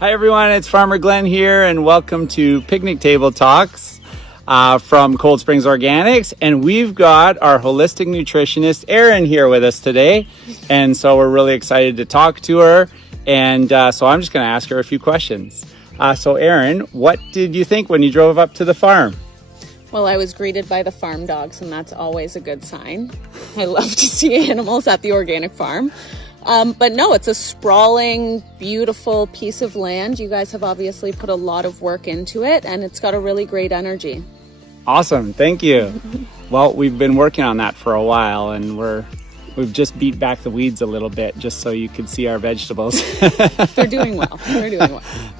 Hi everyone, it's Farmer Glenn here and welcome to Picnic Table Talks from Cold Springs Organics. And we've got our holistic nutritionist Erin here with us today. And so we're really excited to talk to her. And so I'm just going to ask her a few questions. So Erin, what did you think when you drove up to the farm? Well, I was greeted by the farm dogs, and that's always a good sign. I love to see animals at the organic farm. But no, it's a sprawling, beautiful piece of land. You guys have obviously put a lot of work into it, and it's got a really great energy. Awesome. Thank you. Well, we've been working on that for a while, and we've just beat back the weeds a little bit just so you could see our vegetables. They're doing well.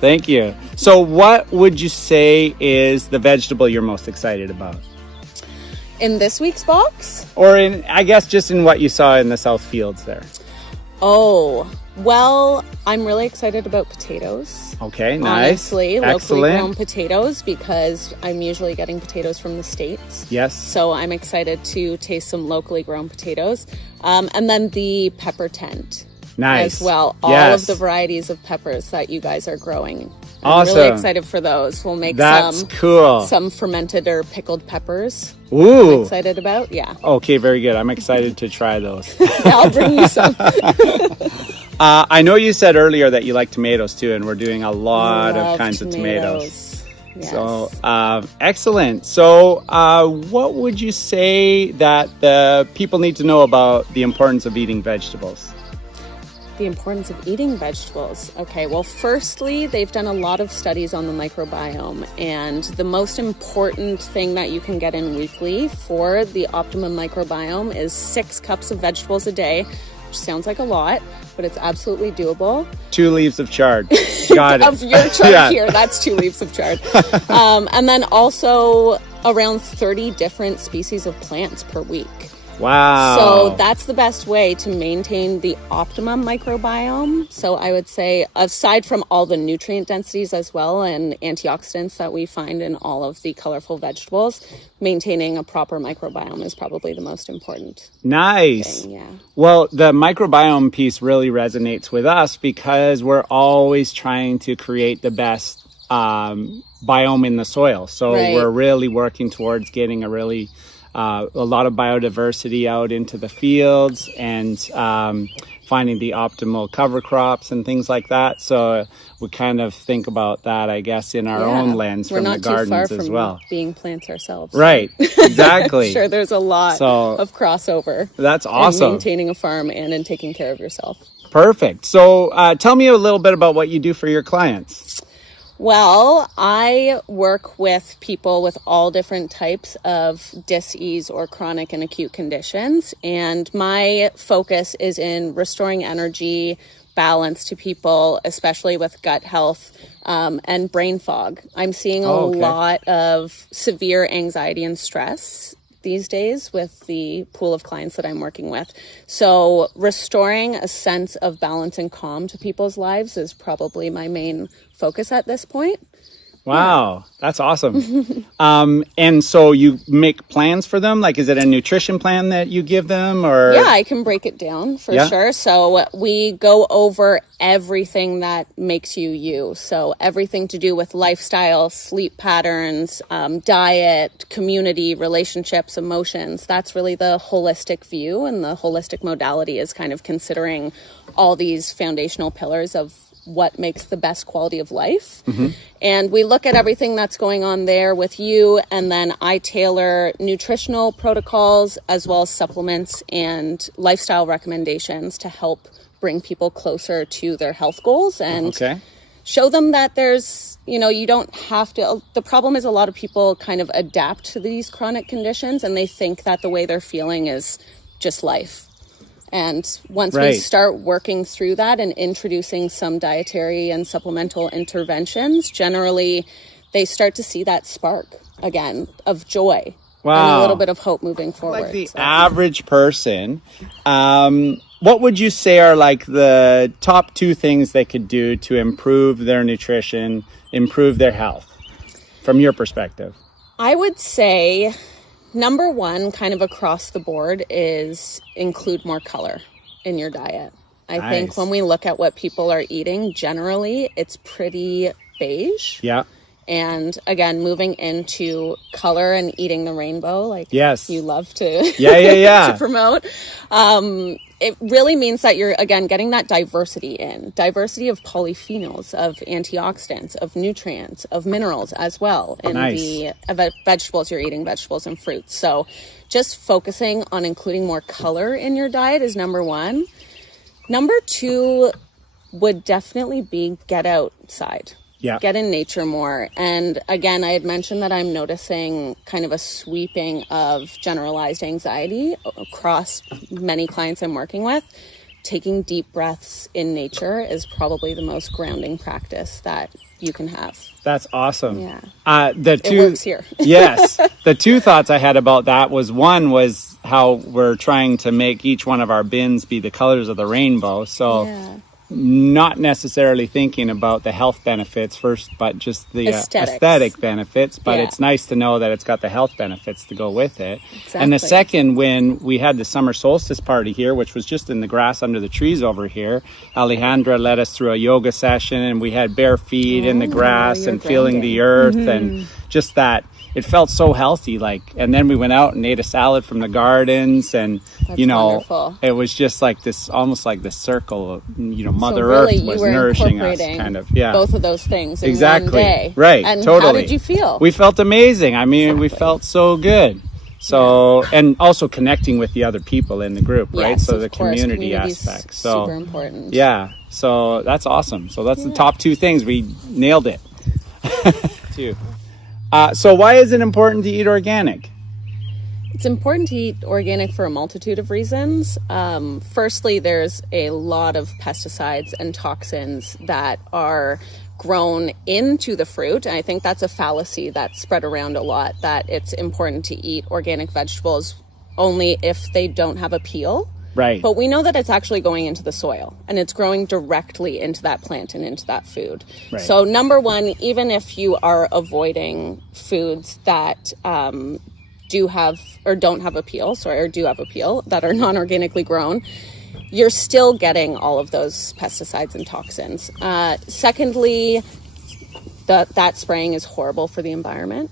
Thank you. So what would you say is the vegetable you're most excited about? In this week's box? Or I guess just in what you saw in the South Fields there. Oh, well, I'm really excited about potatoes. Okay, nice. Honestly, Excellent. locally grown potatoes, because I'm usually getting potatoes from the States. Yes. So I'm excited to taste some locally grown potatoes. And then the pepper tent. Nice. As well. All Yes. of the varieties of peppers that you guys are growing. Awesome. I'm really excited for those. We'll make cool. some fermented or pickled peppers. Ooh. I'm excited about, yeah. Okay, very good. I'm excited to try those. I'll bring you some. I know you said earlier that you like tomatoes too, and we're doing a lot of kinds of tomatoes. Yes. So, excellent. So, what would you say that the people need to know about the importance of eating vegetables? The importance of eating vegetables. Okay, well, firstly, they've done a lot of studies on the microbiome, and the most important thing that you can get in weekly for the optimum microbiome is 6 cups of vegetables a day, which sounds like a lot, but it's absolutely doable. 2 leaves of chard. Got it. Of your chard here, that's 2 leaves of chard. And then also around 30 different species of plants per week. Wow. So that's the best way to maintain the optimum microbiome. So I would say, aside from all the nutrient densities as well and antioxidants that we find in all of the colorful vegetables, maintaining a proper microbiome is probably the most important. Nice. thing, yeah. Well, the microbiome piece really resonates with us because we're always trying to create the best biome in the soil. So we're really working towards getting a lot of biodiversity out into the fields and finding the optimal cover crops and things like that. So we kind of think about that, I guess, in our own lens from the gardens as well. We're not too far from being plants ourselves. Right, exactly. I'm sure there's a lot of crossover. That's awesome. In maintaining a farm and in taking care of yourself. Perfect. So tell me a little bit about what you do for your clients. Well, I work with people with all different types of dis-ease or chronic and acute conditions. And my focus is in restoring energy, balance to people, especially with gut health and brain fog. I'm seeing a lot of severe anxiety and stress these days with the pool of clients that I'm working with. So restoring a sense of balance and calm to people's lives is probably my main focus at this point. Wow, that's awesome. And so you make plans for them? Like, is it a nutrition plan that you give them? Or yeah, I can break it down for sure. So we go over everything that makes you you. So everything to do with lifestyle, sleep patterns, diet, community, relationships, emotions. That's really the holistic view, and the holistic modality is kind of considering all these foundational pillars of what makes the best quality of life. Mm-hmm. And we look at everything that's going on there with you, and then I tailor nutritional protocols as well as supplements and lifestyle recommendations to help bring people closer to their health goals and show them that there's, you don't have to. The problem is a lot of people kind of adapt to these chronic conditions and they think that the way they're feeling is just life. And once we start working through that and introducing some dietary and supplemental interventions, generally they start to see that spark again of joy and a little bit of hope moving forward. Like the average person, what would you say are like the top 2 things they could do to improve their nutrition, improve their health, from your perspective? I would say number 1, kind of across the board, is include more color in your diet. I think when we look at what people are eating, generally, it's pretty beige. Yeah. And again, moving into color and eating the rainbow, like you love to, to promote. It really means that you're, again, getting that diversity diversity of polyphenols, of antioxidants, of nutrients, of minerals as well in the vegetables you're eating, vegetables and fruits. So just focusing on including more color in your diet is number one. Number two would definitely be get outside. Yeah. Get in nature more. And again, I had mentioned that I'm noticing kind of a sweeping of generalized anxiety across many clients I'm working with. Taking deep breaths in nature is probably the most grounding practice that you can have. That's awesome. Yeah. It works here. Yes. The two thoughts I had about that was, one was how we're trying to make each one of our bins be the colors of the rainbow. So not necessarily thinking about the health benefits first, but just the aesthetic benefits. But it's nice to know that it's got the health benefits to go with it. Exactly. And the second, when we had the summer solstice party here, which was just in the grass under the trees over here, Alejandra led us through a yoga session, and we had bare feet in the grass and feeling the earth and just that. It felt so healthy, and then we went out and ate a salad from the gardens, and wonderful. It was just like this, almost like this circle of, Mother Earth was nourishing us, kind of. Yeah, both of those things in one day. Right, and totally. How did you feel? We felt amazing. I mean, we felt so good. So, and also connecting with the other people in the group, right? Yes, so the community aspect. So super important. Yeah, so that's awesome. So that's the top two things. We nailed it. Two. So why is it important to eat organic? It's important to eat organic for a multitude of reasons. Firstly, there's a lot of pesticides and toxins that are grown into the fruit. And I think that's a fallacy that's spread around a lot, that it's important to eat organic vegetables only if they don't have a peel. Right. But we know that it's actually going into the soil, and it's growing directly into that plant and into that food. Right. So number one, even if you are avoiding foods that do have a peel, that are non-organically grown, you're still getting all of those pesticides and toxins. Secondly, that spraying is horrible for the environment.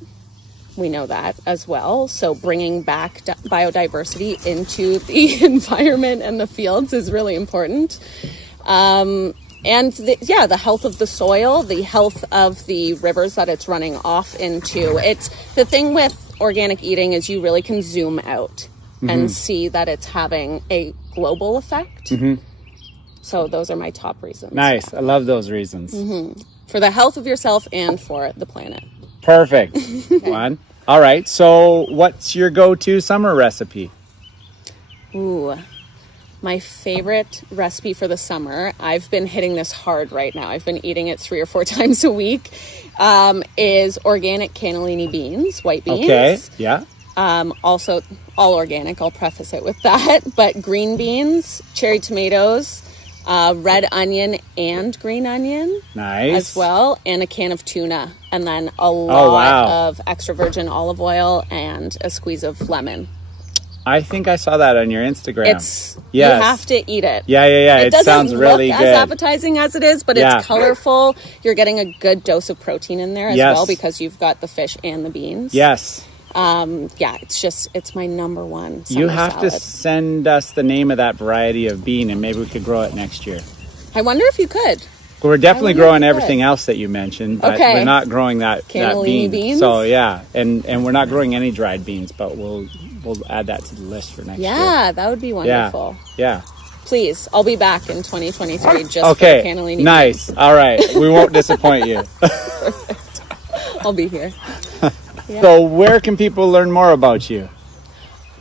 We know that as well. So bringing back biodiversity into the environment and the fields is really important. And the health of the soil, the health of the rivers that it's running off into. It's the thing with organic eating is you really can zoom out and see that it's having a global effect. So those are my top reasons. Nice. I love those reasons. For the health of yourself and for the planet. Perfect. One. All right. So what's your go-to summer recipe? Ooh, my favorite recipe for the summer, I've been hitting this hard right now. I've been eating it 3 or 4 times a week, is organic cannellini beans, white beans. Okay. Yeah. Also all organic. I'll preface it with that. But green beans, cherry tomatoes, red onion and green onion. Nice. As well, and a can of tuna, and then a lot of extra virgin olive oil and a squeeze of lemon. I think I saw that on your Instagram. You have to eat it. Yeah. It sounds really good. It doesn't look as appetizing as it is, but it's colorful. You're getting a good dose of protein in there as well, because you've got the fish and the beans. Yes. It's my number one summer You have salad. to send us the name of that variety of bean, and maybe we could grow it next year. I wonder if you could. We're definitely growing everything else that you mentioned, but we're not growing that bean. Beans? So and we're not growing any dried beans, but we'll add that to the list for next year. Yeah, that would be wonderful. Yeah. Please, I'll be back in 2023 just for cannellini. Nice. All right. We won't disappoint you. I'll be here. Yeah. So where can people learn more about you?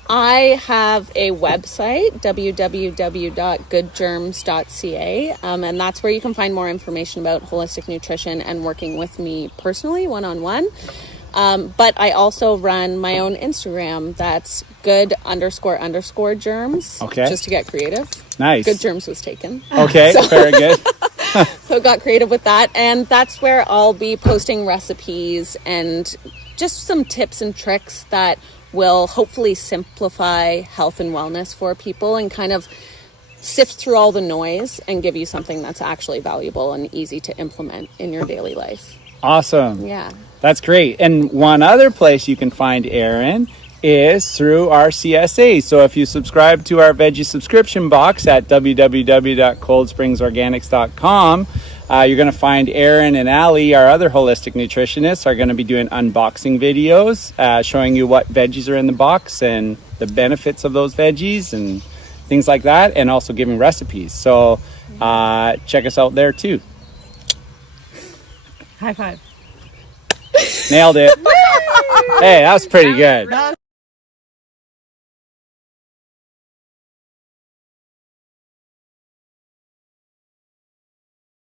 I have a website, www.goodgerms.ca, and that's where you can find more information about holistic nutrition and working with me personally, one-on-one. But I also run my own Instagram. That's good__germs. Okay. Just to get creative. Nice. Good Germs was taken. Okay, very good. So got creative with that. And that's where I'll be posting recipes and just some tips and tricks that will hopefully simplify health and wellness for people and kind of sift through all the noise and give you something that's actually valuable and easy to implement in your daily life. Awesome. Yeah. That's great. And one other place you can find Erin is through our CSA. So if you subscribe to our veggie subscription box at www.coldsprings.organics.com, you're going to find Erin and Allie, our other holistic nutritionists, are going to be doing unboxing videos, showing you what veggies are in the box and the benefits of those veggies and things like that, and also giving recipes. So check us out there too. High five. Nailed it. Hey, that was pretty good.